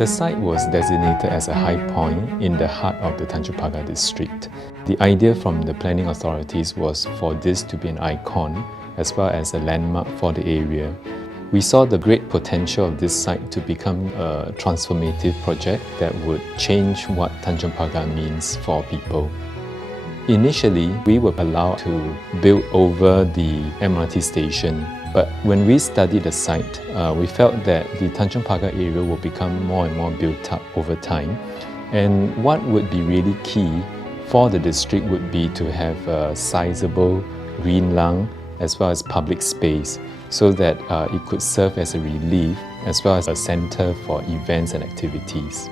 The site was designated as a high point in the heart of the Tanjong Pagar district. The idea from the planning authorities was for this to be an icon as well as a landmark for the area. We saw the great potential of this site to become a transformative project that would change what Tanjong Pagar means for people. Initially, we were allowed to build over the MRT station, but when we studied the site, we felt that the Tanjong Pagar area will become more and more built up over time. And what would be really key for the district would be to have a sizable green lung as well as public space, so that it could serve as a relief as well as a center for events and activities.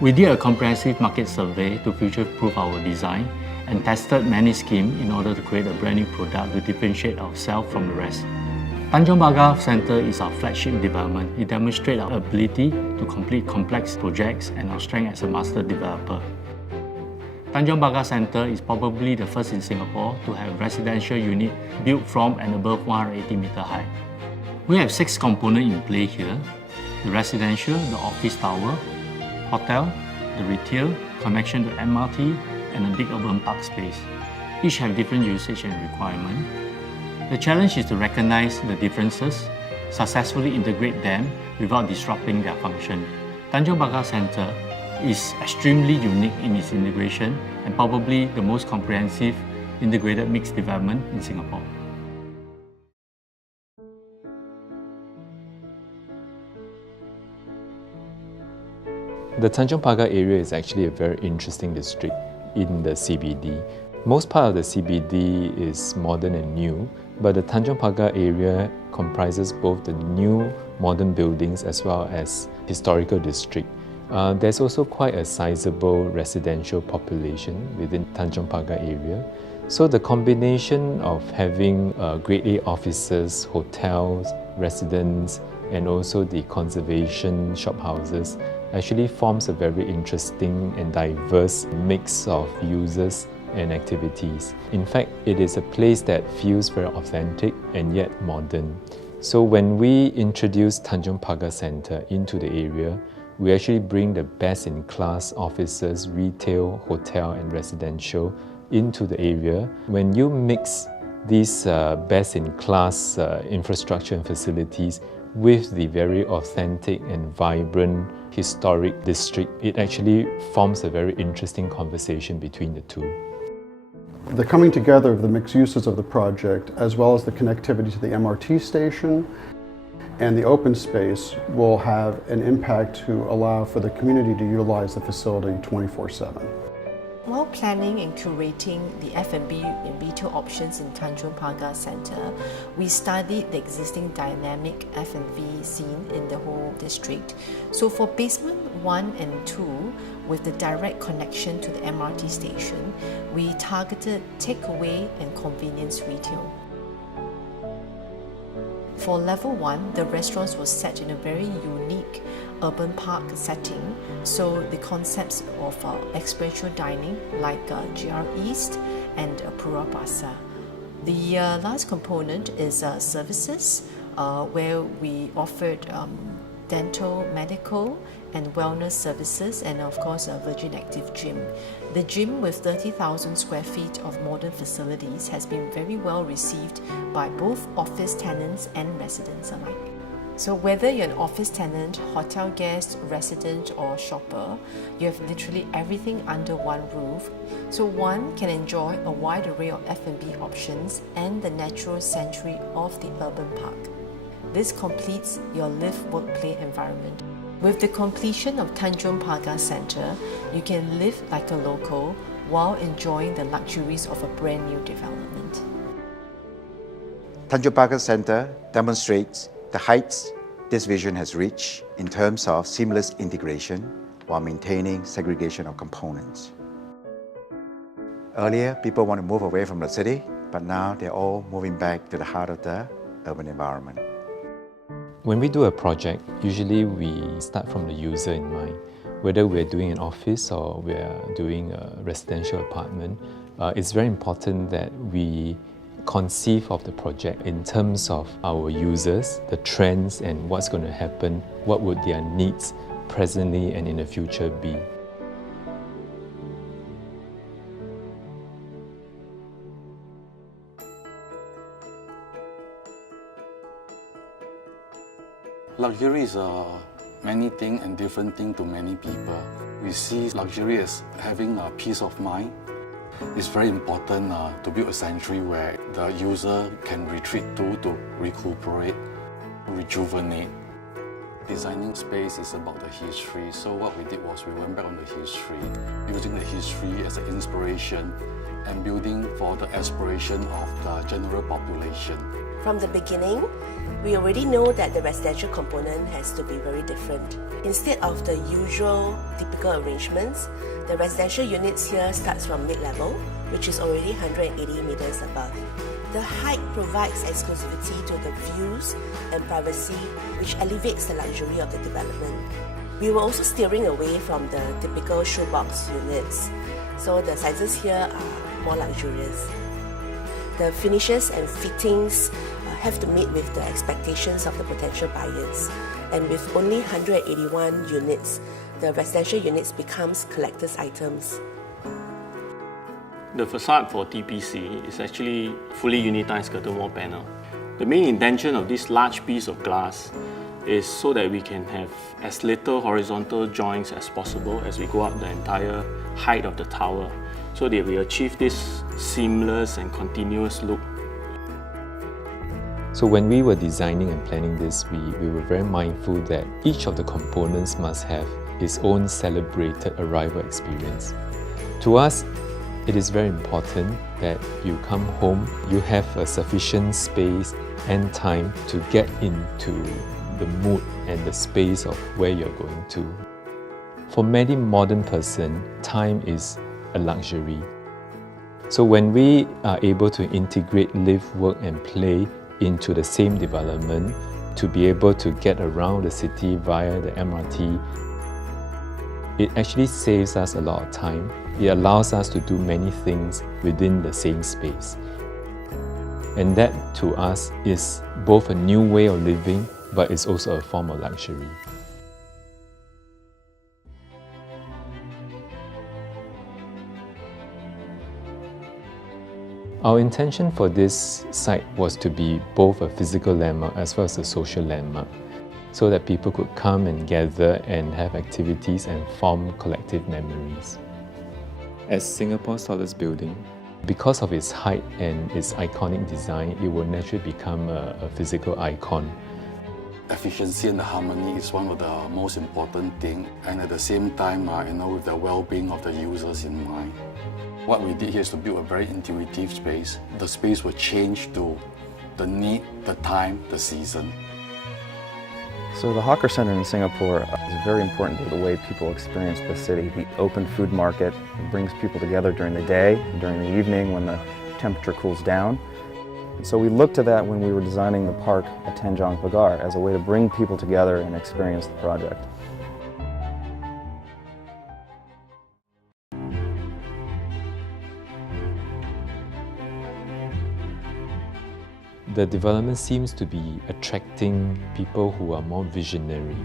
We did a comprehensive market survey to future-proof our design and tested many schemes in order to create a brand new product to differentiate ourselves from the rest. Tanjong Pagar Centre is our flagship development. It demonstrates our ability to complete complex projects and our strength as a master developer. Tanjong Pagar Centre is probably the first in Singapore to have residential unit built from and above 180 meter high. We have 6 components in play here: the residential, the office tower, hotel, the retail, connection to MRT, and a big urban park space. Each have different usage and requirement. The challenge is to recognize the differences, successfully integrate them without disrupting their function. Tanjong Pagar Centre is extremely unique in its integration and probably the most comprehensive integrated mixed development in Singapore. The Tanjong Pagar area is actually a very interesting district in the CBD. Most part of the CBD is modern and new, but the Tanjong Pagar area comprises both the new modern buildings as well as historical district. There's also quite a sizable residential population within Tanjong Pagar area. So the combination of having Grade A offices, hotels, residents, and also the conservation shophouses actually forms a very interesting and diverse mix of users and activities. In fact, it is a place that feels very authentic and yet modern. So when we introduce Tanjong Pagar Centre into the area, we actually bring the best-in-class offices, retail, hotel, and residential into the area. When you mix these best-in-class infrastructure and facilities with the very authentic and vibrant historic district, it actually forms a very interesting conversation between the two. The coming together of the mixed uses of the project, as well as the connectivity to the MRT station and the open space, will have an impact to allow for the community to utilize the facility 24/7. While planning and curating the F&B and retail options in Tanjong Pagar Centre, we studied the existing dynamic F&B scene in the whole district. So for basement 1 and 2, with the direct connection to the MRT station, we targeted takeaway and convenience retail. For level 1, the restaurants were set in a very unique urban park setting, so the concepts of experiential dining like GR East and Pura Pasar. The last component is services, where we offered dental, medical and wellness services, and of course a Virgin Active gym. The gym, with 30,000 square feet of modern facilities, has been very well received by both office tenants and residents alike. So whether you're an office tenant, hotel guest, resident or shopper, you have literally everything under one roof. So one can enjoy a wide array of F&B options and the natural sanctuary of the urban park. This completes your live, work, play environment. With the completion of Tanjong Pagar Centre, you can live like a local while enjoying the luxuries of a brand new development. Tanjong Pagar Centre demonstrates the heights this vision has reached in terms of seamless integration while maintaining segregation of components. Earlier, people want to move away from the city, but now they're all moving back to the heart of the urban environment. When we do a project, usually we start from the user in mind. Whether we're doing an office or we're doing a residential apartment, it's very important that we conceive of the project in terms of our users, the trends and what's going to happen, what would their needs presently and in the future be. Luxury is many things and different things to many people. We see luxury as having a peace of mind. It's very important to build a sanctuary where the user can retreat to recuperate, rejuvenate. Designing space is about the history, so what we did was we went back on the history, using the history as an inspiration and building for the aspiration of the general population. From the beginning, we already know that the residential component has to be very different. Instead of the usual typical arrangements, the residential units here starts from mid-level, which is already 180 meters above. The height provides exclusivity to the views and privacy, which elevates the luxury of the development. We were also steering away from the typical shoebox units, so the sizes here are more luxurious. The finishes and fittings have to meet with the expectations of the potential buyers. And with only 181 units, the residential units becomes collector's items. The facade for TPC is actually fully unitized curtain wall panel. The main intention of this large piece of glass is so that we can have as little horizontal joints as possible as we go up the entire height of the tower, so that we achieve this seamless and continuous look. So when we were designing and planning this, we were very mindful that each of the components must have its own celebrated arrival experience. To us, it is very important that you come home, you have a sufficient space and time to get into the mood and the space of where you're going to. For many modern person, time is a luxury. So when we are able to integrate live, work and play into the same development, to be able to get around the city via the MRT, it actually saves us a lot of time. It allows us to do many things within the same space. And that to us is both a new way of living, but it's also a form of luxury. Our intention for this site was to be both a physical landmark as well as a social landmark, so that people could come and gather and have activities and form collective memories. As Singapore's tallest building, because of its height and its iconic design, it will naturally become a physical icon. Efficiency and the harmony is one of the most important things, and at the same time, with the well-being of the users in mind. What we did here is to build a very intuitive space. The space will change to the need, the time, the season. So the Hawker Center in Singapore is very important to the way people experience the city. The open food market brings people together during the day and during the evening when the temperature cools down. And so we looked to that when we were designing the park at Tanjong Pagar as a way to bring people together and experience the project. The development seems to be attracting people who are more visionary.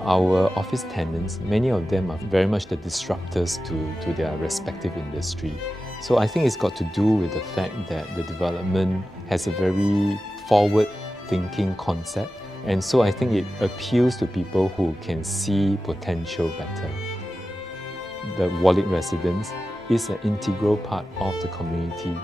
Our office tenants, many of them are very much the disruptors to their respective industry. So I think it's got to do with the fact that the development has a very forward-thinking concept. And so I think it appeals to people who can see potential better. The Wallich residence is an integral part of the community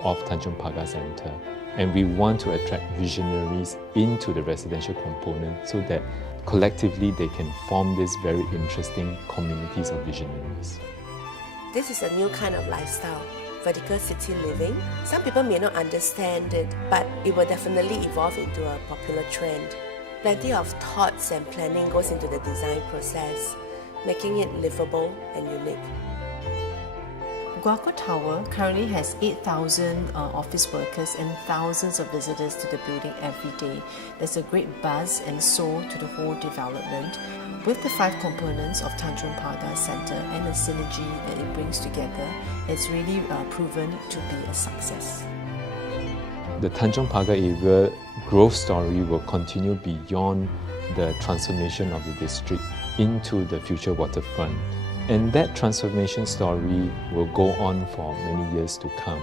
of Tanjong Pagar Centre. And we want to attract visionaries into the residential component so that collectively they can form these very interesting communities of visionaries. This is a new kind of lifestyle, vertical city living. Some people may not understand it, but it will definitely evolve into a popular trend. Plenty of thoughts and planning goes into the design process, making it livable and unique. Guaco Tower currently has 8,000 office workers and thousands of visitors to the building every day. There's a great buzz and soul to the whole development. With the 5 components of Tanjong Pagar Centre and the synergy that it brings together, it's really proven to be a success. the Tanjong Pagar area growth story will continue beyond the transformation of the district into the future waterfront. And that transformation story will go on for many years to come.